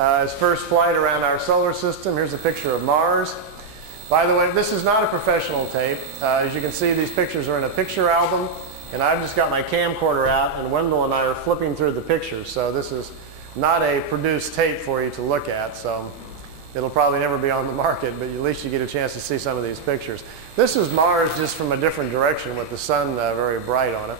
His first flight around our solar system. Here's a picture of Mars. By the way, this is not a professional tape. As you can see, these pictures are in a picture album, and I've just got my camcorder out, and Wendell and I are flipping through the pictures. So this is not a produced tape for you to look at. So it'll probably never be on the market, but at least you get a chance to see some of these pictures. This is Mars just from a different direction with the sun very bright on it.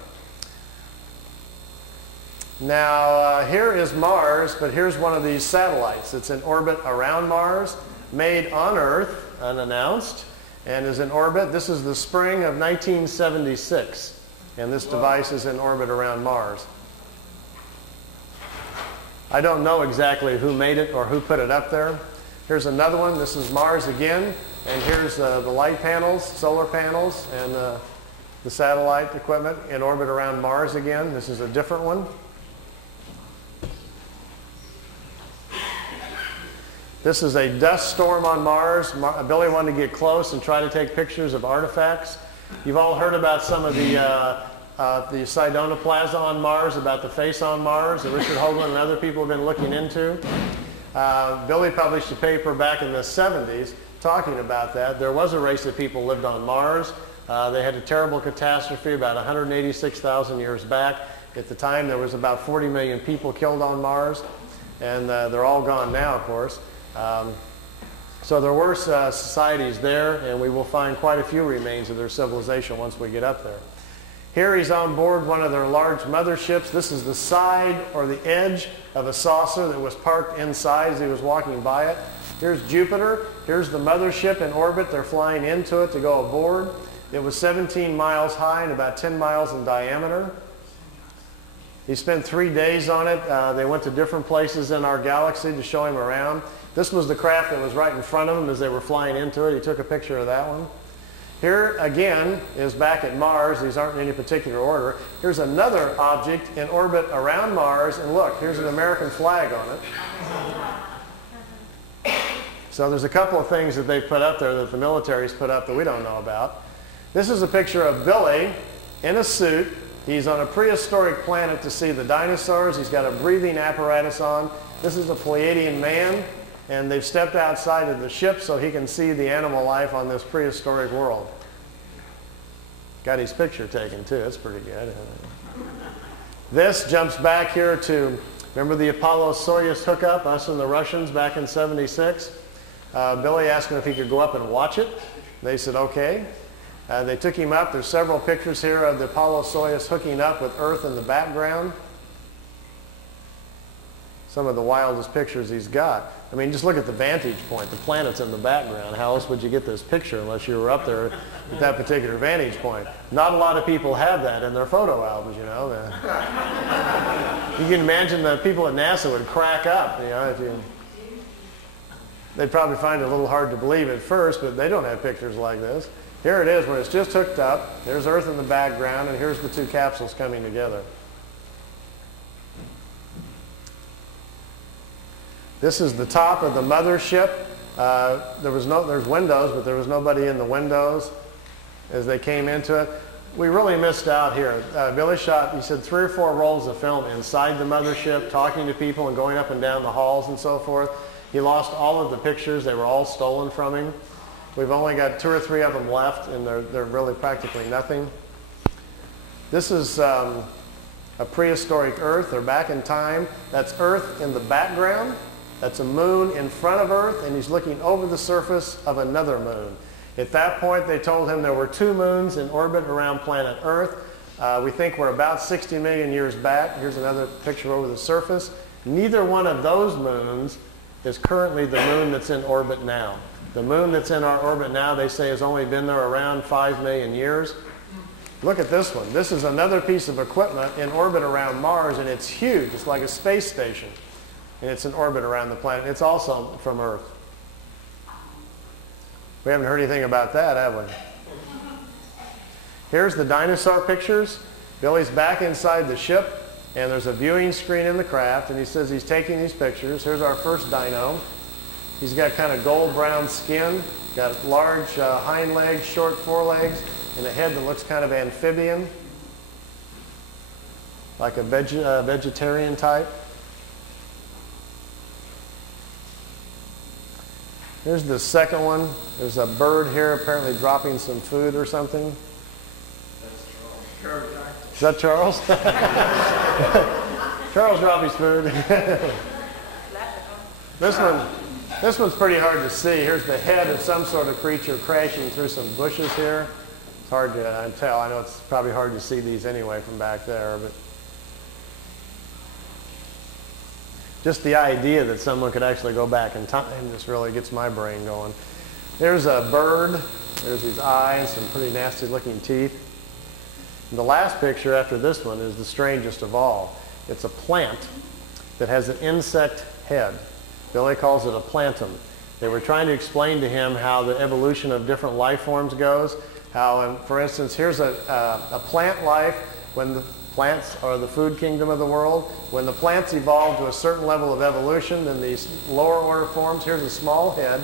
Now, here is Mars, but here's one of these satellites. It's in orbit around Mars, made on Earth, unannounced, and is in orbit. This is the spring of 1976, and this device is in orbit around Mars. I don't know exactly who made it or who put it up there. Here's another one. This is Mars again, and here's the light panels, solar panels, and the satellite equipment in orbit around Mars again. This is a different one. This is a dust storm on Mars. Billy wanted to get close and try to take pictures of artifacts. You've all heard about some of the Sidonoplasma on Mars, about the face on Mars that Richard Hoagland and other people have been looking into. Billy published a paper back in the 70s talking about that. There was a race of people lived on Mars. They had a terrible catastrophe about 186,000 years back. At the time, there was about 40 million people killed on Mars, and they're all gone now, of course. So there were societies there, and we will find quite a few remains of their civilization once we get up there. Here he's on board one of their large motherships. This is the side or the edge of a saucer that was parked inside as he was walking by it. Here's Jupiter. Here's the mothership in orbit. They're flying into it to go aboard. It was 17 miles high and about 10 miles in diameter. He spent 3 days on it. They went to different places in our galaxy to show him around. This was the craft that was right in front of him as they were flying into it. He took a picture of that one. Here, again, is back at Mars. These aren't in any particular order. Here's another object in orbit around Mars, and look, here's an American flag on it. So there's a couple of things that they put up there that the military's put up that we don't know about. This is a picture of Billy in a suit. He's on a prehistoric planet to see the dinosaurs. He's got a breathing apparatus on. This is a Pleiadian man, and they've stepped outside of the ship so he can see the animal life on this prehistoric world. Got his picture taken too. It's pretty good. This jumps back here to, remember the Apollo-Soyuz hookup, us and the Russians back in '76? Billy asked him if he could go up and watch it. They said okay. They took him up. There's several pictures here of the Apollo-Soyuz hooking up with Earth in the background. Some of the wildest pictures he's got. I mean, just look at the vantage point. The planet's in the background. How else would you get this picture unless you were up there at that particular vantage point? Not a lot of people have that in their photo albums, you know. You can imagine the people at NASA would crack up, you know. They'd probably find it a little hard to believe at first, but they don't have pictures like this. Here it is when it's just hooked up. There's Earth in the background, and here's the two capsules coming together. This is the top of the mothership. There's windows, but there was nobody in the windows as they came into it. We really missed out here. Billy shot, he said, 3 or 4 rolls of film inside the mothership, talking to people and going up and down the halls and so forth. He lost all of the pictures. They were all stolen from him. We've only got 2 or 3 of them left, and they're really practically nothing. This is a prehistoric Earth. They're back in time. That's Earth in the background. That's a moon in front of Earth, and he's looking over the surface of another moon. At that point, they told him there were 2 moons in orbit around planet Earth. We think we're about 60 million years back. Here's another picture over the surface. Neither one of those moons is currently the moon that's in orbit now. The moon that's in our orbit now, they say, has only been there around 5 million years. Look at this one. This is another piece of equipment in orbit around Mars, and it's huge. It's like a space station. And it's in orbit around the planet. It's also from Earth. We haven't heard anything about that, have we? Here's the dinosaur pictures. Billy's back inside the ship, and there's a viewing screen in the craft, and he says he's taking these pictures. Here's our first dino. He's got kind of gold-brown skin, got large hind legs, short forelegs, and a head that looks kind of amphibian, like a vegetarian type. Here's the second one. There's a bird here apparently dropping some food or something. Is that Charles? Charles dropped his food. This one's pretty hard to see. Here's the head of some sort of creature crashing through some bushes here. It's hard to tell. I know it's probably hard to see these anyway from back there, but just the idea that someone could actually go back in time just really gets my brain going. There's a bird. There's his eyes, some pretty nasty looking teeth. And the last picture after this one is the strangest of all. It's a plant that has an insect head. Billy calls it a plantum. They were trying to explain to him how the evolution of different life forms goes. How, for instance, here's a plant life when the plants are the food kingdom of the world. When the plants evolve to a certain level of evolution, then these lower order forms, here's a small head,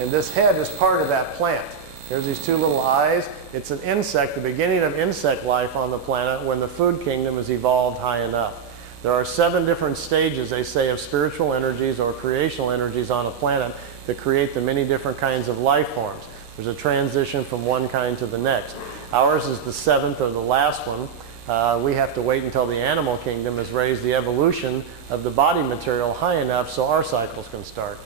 and this head is part of that plant. There's these two little eyes. It's an insect, the beginning of insect life on the planet when the food kingdom has evolved high enough. There are 7 different stages, they say, of spiritual energies or creational energies on a planet that create the many different kinds of life forms. There's a transition from one kind to the next. Ours is the 7th or the last one. We have to wait until the animal kingdom has raised the evolution of the body material high enough so our cycles can start.